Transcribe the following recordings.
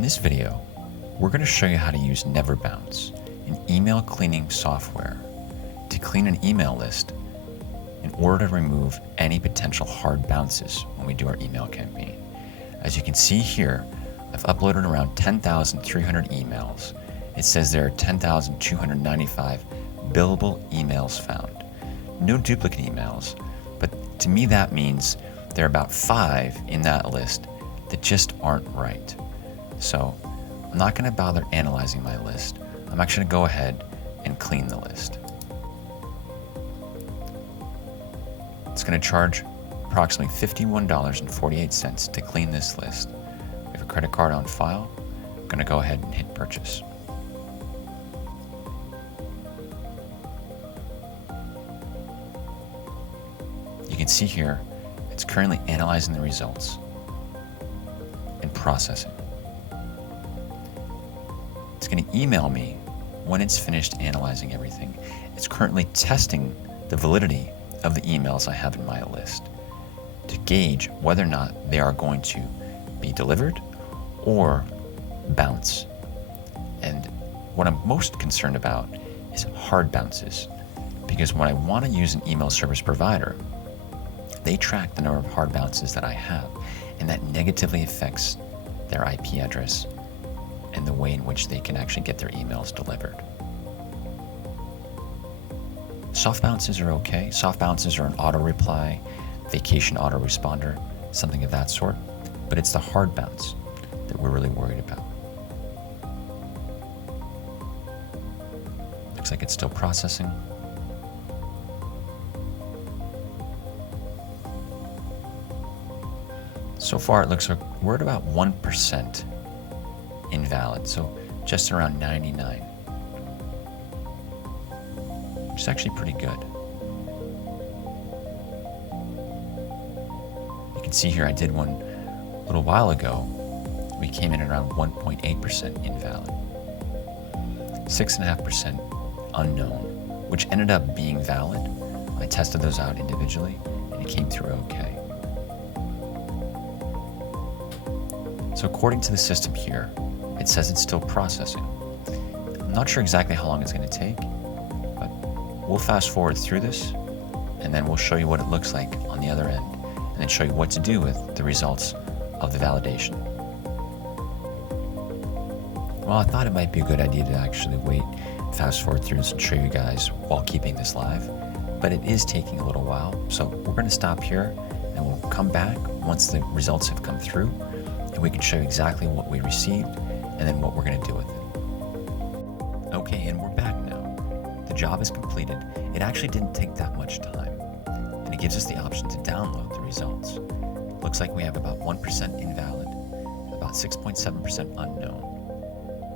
In this video, we're going to show you how to use NeverBounce, an email cleaning software, to clean an email list in order to remove any potential hard bounces when we do our email campaign. As you can see here, I've uploaded around 10,300 emails. It says there are 10,295 billable emails found. No duplicate emails, but to me that means there are about 5 in that list that just aren't right. So I'm not going to bother analyzing my list. I'm actually going to go ahead and clean the list. It's going to charge approximately $51.48 to clean this list. We have a credit card on file. I'm going to go ahead and hit purchase. You can see here, it's currently analyzing the results and processing. It's going to email me when it's finished analyzing everything. It's currently testing the validity of the emails I have in my list to gauge whether or not they are going to be delivered or bounce. And what I'm most concerned about is hard bounces, because when I want to use an email service provider, they track the number of hard bounces that I have, and that negatively affects their IP address and the way in which they can actually get their emails delivered. Soft bounces are okay. Soft bounces are an auto reply, vacation autoresponder, something of that sort, but it's the hard bounce that we're really worried about. Looks like it's still processing. So far, it looks like we're at about 1% invalid, so just around 99, which is actually pretty good. You can see here I did one a little while ago. We came in at around 1.8% invalid, 6.5% unknown, which ended up being valid. I tested those out individually, and it came through okay. So according to the system here, it says it's still processing. I'm not sure exactly how long it's going to take, but we'll fast forward through this, and then we'll show you what it looks like on the other end, and then show you what to do with the results of the validation. Well, I thought it might be a good idea to actually wait, fast forward through this and show you guys while keeping this live, but it is taking a little while, so we're going to stop here, and we'll come back once the results have come through, and we can show you exactly what we received and then what we're going to do with it. Okay, and we're back now. The job is completed. It actually didn't take that much time, and it gives us the option to download the results. Looks like we have about 1% invalid, about 6.7% unknown,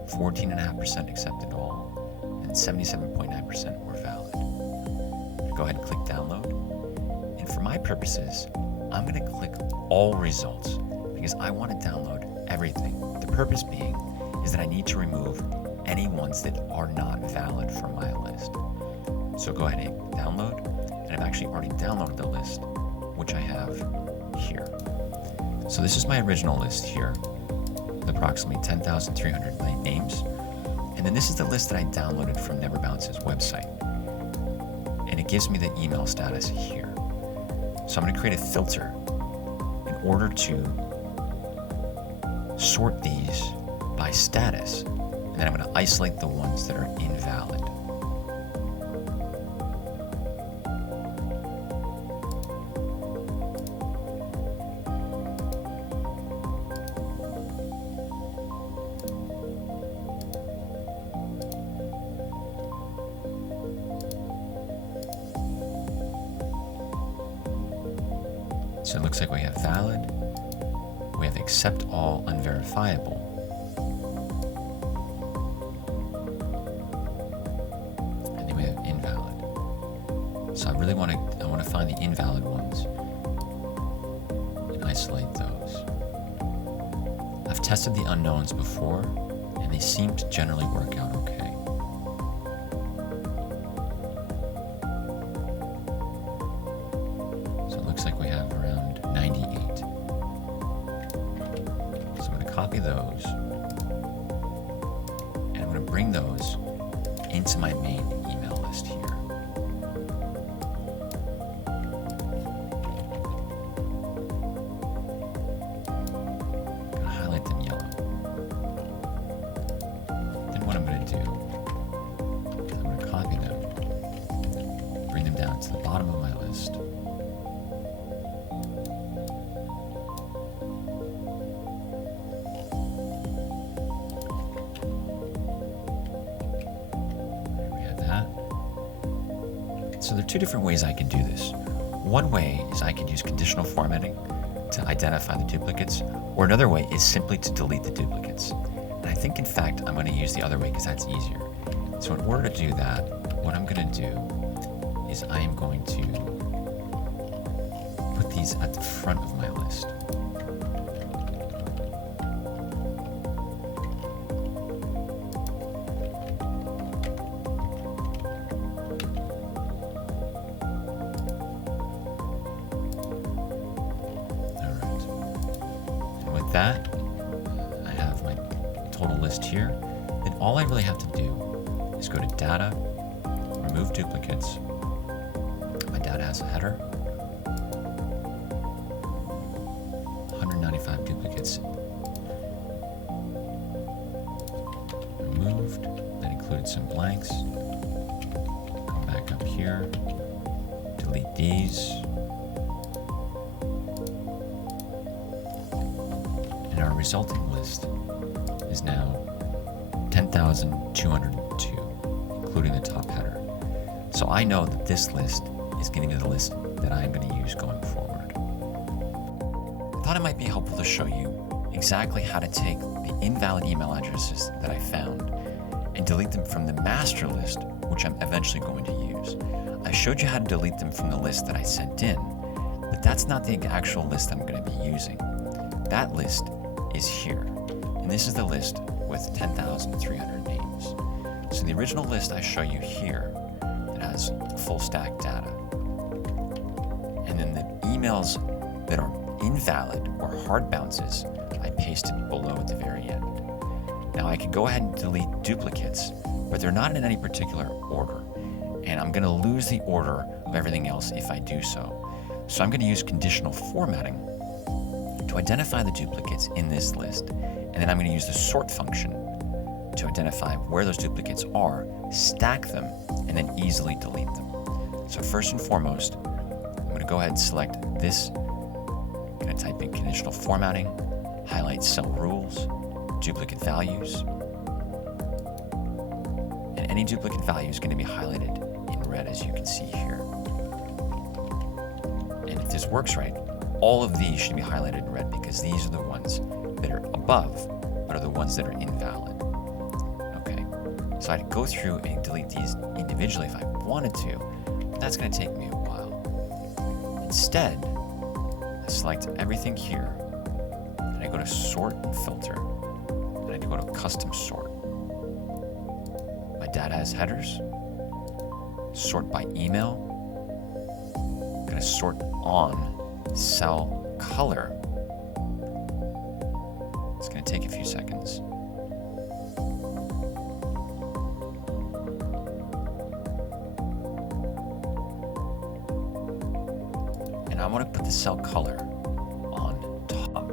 14.5% accepted all, and 77.9% were valid. Go ahead and click download. And for my purposes, I'm going to click all results because I want to download everything. The purpose being is that I need to remove any ones that are not valid from my list. So go ahead and hit download, and I've actually already downloaded the list, which I have here. So this is my original list here, with approximately 10,300 names. And then this is the list that I downloaded from NeverBounce's website. And it gives me the email status here. So I'm going to create a filter in order to sort these by status, and then I'm going to isolate the ones that are invalid. So it looks like we have valid, we have accept all unverifiable, and then we have invalid. So I really want to find the invalid ones and isolate those. I've tested the unknowns before, and they seem to generally work out okay. So it looks like we have around 98. So I'm going to copy those, bring those into my main email list here. I'm going to highlight them yellow. Then what I'm going to do, I'm going to copy them, bring them down to the bottom of my list. So there are two different ways I can do this. One way is I can use conditional formatting to identify the duplicates, or another way is simply to delete the duplicates. And I think, in fact, I'm going to use the other way because that's easier. So in order to do that, what I'm going to do is I am going to put these at the front of my list. That, I have my total list here. Then all I really have to do is go to Data, Remove Duplicates. My data has a header, 195 duplicates removed. That included some blanks. Come back up here, delete these. And our resulting list is now 10,202, including the top header. So I know that this list is getting to the list that I'm going to use going forward. I thought it might be helpful to show you exactly how to take the invalid email addresses that I found and delete them from the master list, which I'm eventually going to use. I showed you how to delete them from the list that I sent in, but that's not the actual list I'm going to be using. That list is here, and this is the list with 10,300 names. So the original list I show you here that has full stack data, and then the emails that are invalid or hard bounces I pasted below at the very end. Now I could go ahead and delete duplicates, but they're not in any particular order, and I'm going to lose the order of everything else if I do so. So I'm going to use conditional formatting to identify the duplicates in this list, and then I'm going to use the sort function to identify where those duplicates are, stack them, and then easily delete them. So first and foremost, I'm going to go ahead and select this. I'm going to type in conditional formatting, highlight cell rules, duplicate values, and any duplicate value is going to be highlighted in red, as you can see here. And if this works right, all of these should be highlighted in red because these are the ones that are above, but are the ones that are invalid. Okay, so I'd go through and delete these individually if I wanted to, but that's going to take me a while. Instead, I select everything here, and I go to Sort and Filter, and I go to Custom Sort. My data has headers, sort by email. I'm going to sort on cell color. It's going to take a few seconds. And I want to put the cell color on top.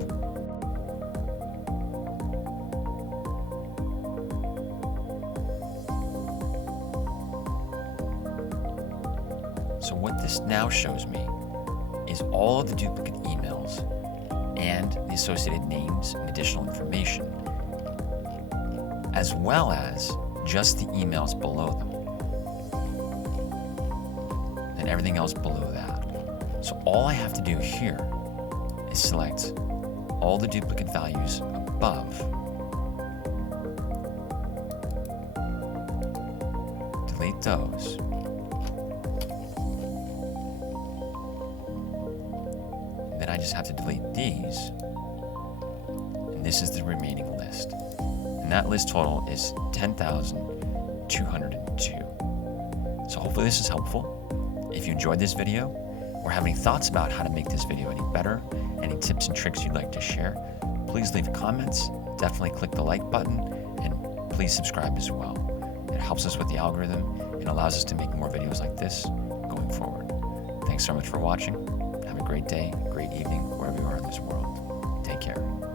So what this now shows me is all of the duplicate emails and the associated names and additional information, as well as just the emails below them and everything else below that. So all I have to do here is select all the duplicate values above, delete those, then I just have to delete these, and this is the remaining list. And that list total is 10,202. So hopefully this is helpful. If you enjoyed this video or have any thoughts about how to make this video any better, any tips and tricks you'd like to share, please leave comments, definitely click the like button, and please please subscribe as well. It helps us with the algorithm and allows us to make more videos like this going forward. Thanks so much for watching. Have a great day, great evening, wherever you are in this world. Take care.